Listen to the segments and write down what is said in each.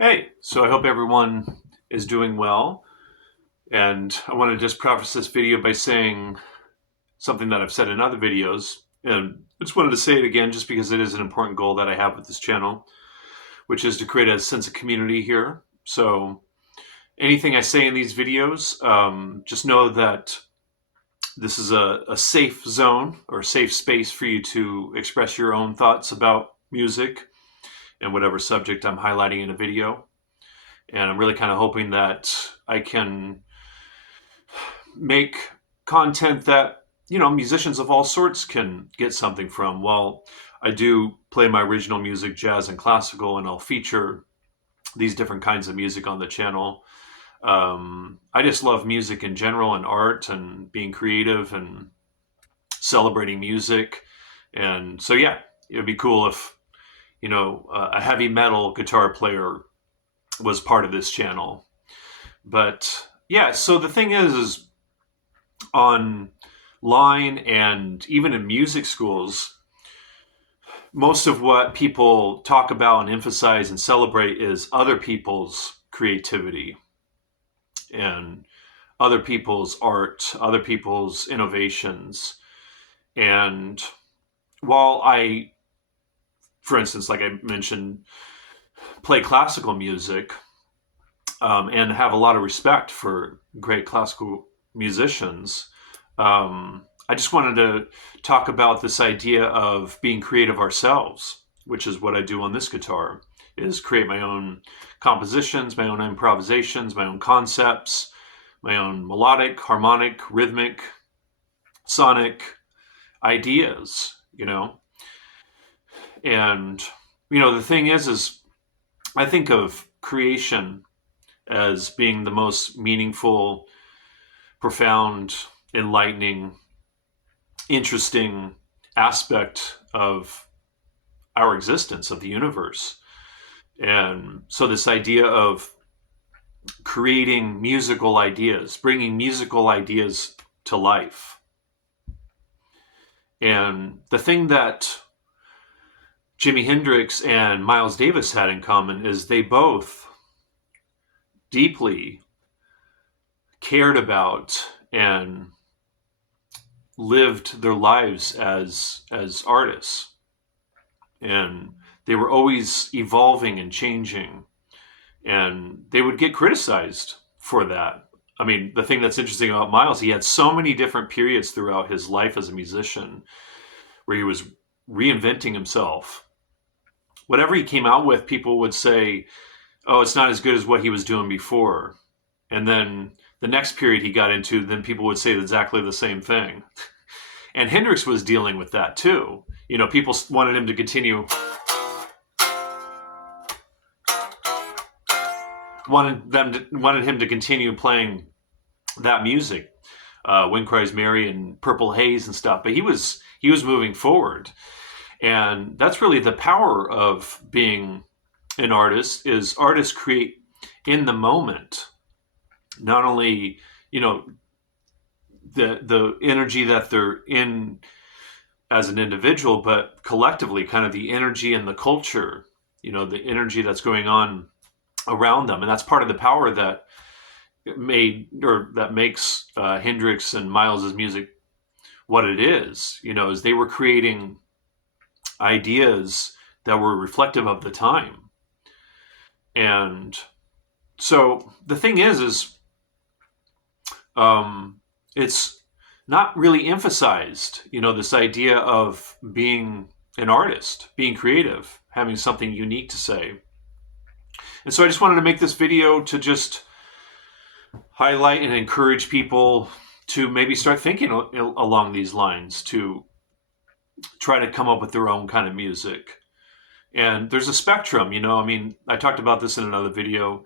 Hey, so I hope everyone is doing well. And I want to just preface this video by saying something that I've said in other videos. And I just wanted to say it again just because it is an important goal that I have with this channel, which is to create a sense of community here. So anything I say in these videos, just know that this is a safe zone or safe space for you to express your own thoughts about music and whatever subject I'm highlighting in a video. And I'm really kind of hoping that I can make content that musicians of all sorts can get something from. Well, I do play my original music, jazz and classical, and I'll feature these different kinds of music on the channel. I just love music in general and art and being creative and celebrating music. And so, yeah, it'd be cool if a heavy metal guitar player was part of this channel. But yeah, so the thing is online and even in music schools, most of what people talk about and emphasize and celebrate is other people's creativity and other people's art, other people's innovations. And while I, for instance, like I mentioned, play classical music and have a lot of respect for great classical musicians, I just wanted to talk about this idea of being creative ourselves, which is what I do on this guitar, is create my own compositions, my own improvisations, my own concepts, my own melodic, harmonic, rhythmic, sonic ideas. And, the thing is I think of creation as being the most meaningful, profound, enlightening, interesting aspect of our existence, of the universe. And so, this idea of creating musical ideas, bringing musical ideas to life. And the thing that Jimi Hendrix and Miles Davis had in common is they both deeply cared about and lived their lives as artists, and they were always evolving and changing, and they would get criticized for that. I mean, the thing that's interesting about Miles, he had so many different periods throughout his life as a musician where he was reinventing himself. Whatever he came out with, people would say, oh, it's not as good as what he was doing before. And then the next period he got into, then people would say exactly the same thing. And Hendrix was dealing with that too. People wanted him to continue, wanted him to continue playing that music, "Wind Cries Mary" and "Purple Haze" and stuff. But he was moving forward, and that's really the power of being an artist. Is artists create in the moment, not only the energy that they're in as an individual, but collectively, kind of the energy and the culture, the energy that's going on around them. And that's part of the power that makes Hendrix and Miles's music what it is they were creating ideas that were reflective of the time. And so the thing is it's not really emphasized, this idea of being an artist, being creative, having something unique to say. And so I just wanted to make this video to just highlight and encourage people to maybe start thinking along these lines, to try to come up with their own kind of music. And there's a spectrum, I mean, I talked about this in another video.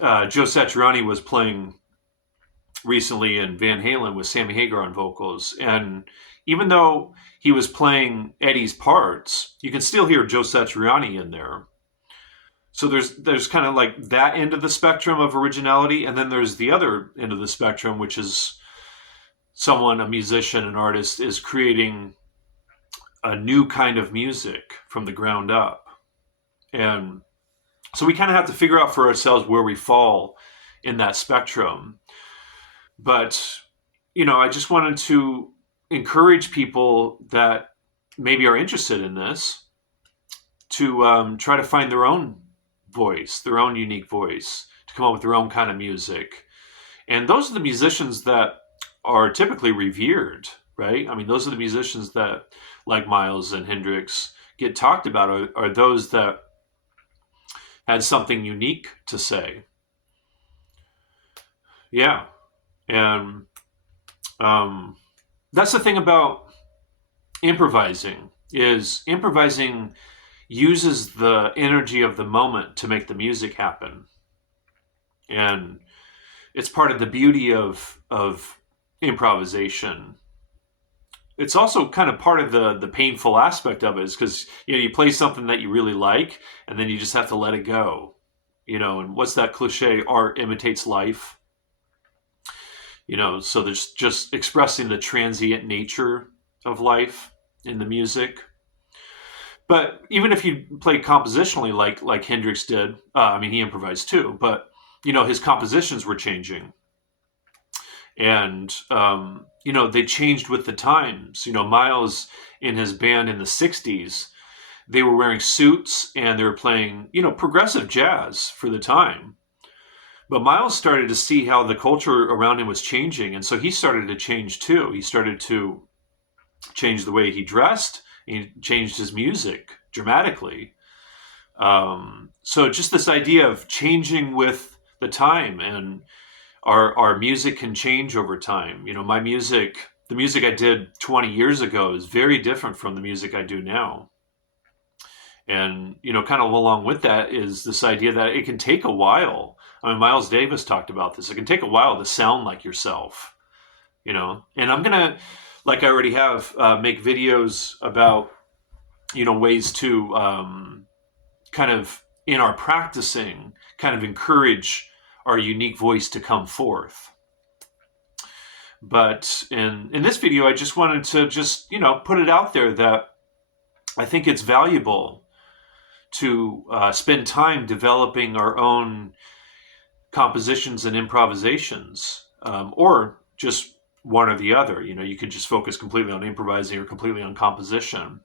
Joe Satriani was playing recently in Van Halen with Sammy Hagar on vocals. And even though he was playing Eddie's parts, you can still hear Joe Satriani in there. So there's kind of like that end of the spectrum of originality, and then there's the other end of the spectrum, which is someone, a musician, an artist, is creating a new kind of music from the ground up. And So we kind of have to figure out for ourselves where we fall in that spectrum. But, I just wanted to encourage people that maybe are interested in this to try to find their own voice, their own unique voice, to come up with their own kind of music. And those are the musicians that are typically revered, right? I mean, those are the musicians that, like Miles and Hendrix, get talked about, are those that had something unique to say. Yeah. And that's the thing about improvising uses the energy of the moment to make the music happen. And it's part of the beauty of improvisation. It's also kind of part of the painful aspect of it, is because you play something that you really like, and then you just have to let it go. And what's that cliche? Art imitates life. So there's just expressing the transient nature of life in the music. But even if you play compositionally, like Hendrix did, he improvised too. But his compositions were changing, and they changed with the times. Miles in his band in the '60s, they were wearing suits and they were playing progressive jazz for the time. But Miles started to see how the culture around him was changing, and so he started to change too. He started to change the way he dressed. He changed his music dramatically. So just this idea of changing with the time, and our music can change over time. The music I did 20 years ago is very different from the music I do now. And, kind of along with that is this idea that it can take a while. Miles Davis talked about this. It can take a while to sound like yourself, and I'm going to, like I already have, make videos about, ways to kind of, in our practicing, kind of encourage our unique voice to come forth. But in this video, I just wanted to just, put it out there that I think it's valuable to spend time developing our own compositions and improvisations, or just one or the other. You could just focus completely on improvising or completely on composition.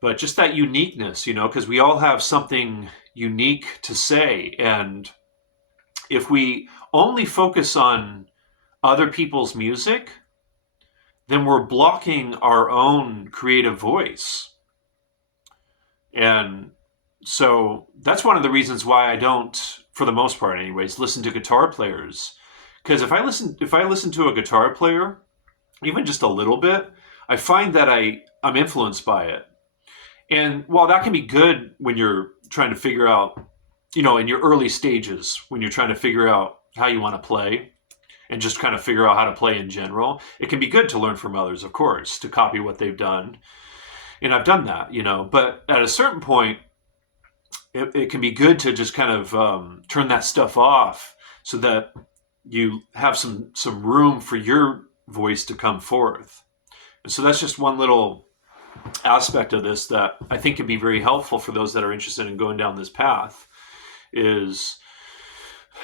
But just that uniqueness, because we all have something unique to say. And if we only focus on other people's music, then we're blocking our own creative voice. And so that's one of the reasons why I don't, for the most part anyways, listen to guitar players. Because if I listen to a guitar player, even just a little bit, I find that I'm influenced by it. And while that can be good when you're trying to figure out, in your early stages, when you're trying to figure out how you want to play and just kind of figure out how to play in general, it can be good to learn from others, of course, to copy what they've done. And I've done that, but at a certain point, it can be good to just kind of turn that stuff off so that you have some room for your voice to come forth. And so that's just one little aspect of this that I think can be very helpful for those that are interested in going down this path. Is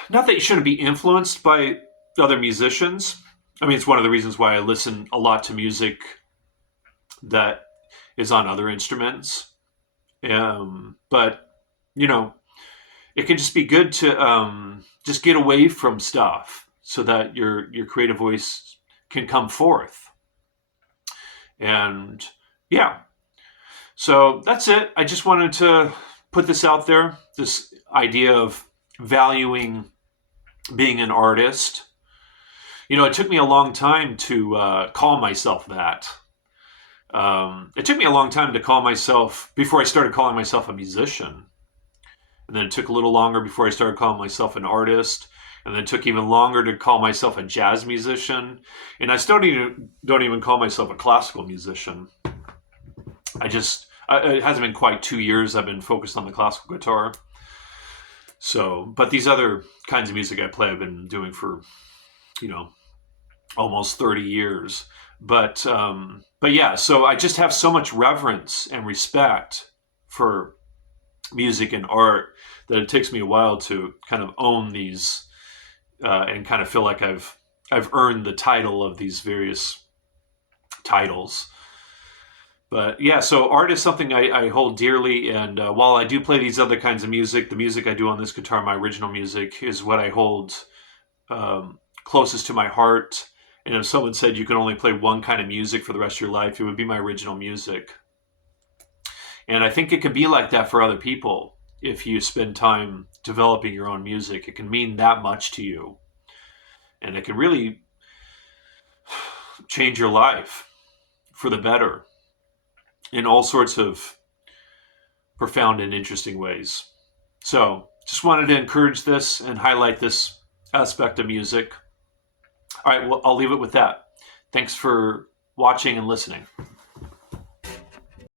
not that you shouldn't be influenced by other musicians. It's one of the reasons why I listen a lot to music that is on other instruments. But it can just be good to just get away from stuff so that your creative voice can come forth. And yeah, so that's it. I just wanted to put this out there, this idea of valuing being an artist. It took me a long time to call myself that. It took me a long time to call myself, before I started calling myself a musician. And then it took a little longer before I started calling myself an artist. And then it took even longer to call myself a jazz musician. And I still don't even call myself a classical musician. It hasn't been quite 2 years I've been focused on the classical guitar. So, but these other kinds of music I play, I've been doing for, almost 30 years. But yeah, so I just have so much reverence and respect for music and art that it takes me a while to kind of own these and kind of feel like I've earned the title of these various titles. But yeah, so art is something I hold dearly, and while I do play these other kinds of music, the music I do on this guitar, my original music, is what I hold closest to my heart. And if someone said you can only play one kind of music for the rest of your life, it would be my original music. And I think it can be like that for other people. If you spend time developing your own music, it can mean that much to you. And it can really change your life for the better in all sorts of profound and interesting ways. So just wanted to encourage this and highlight this aspect of music. All right, well, I'll leave it with that. Thanks for watching and listening.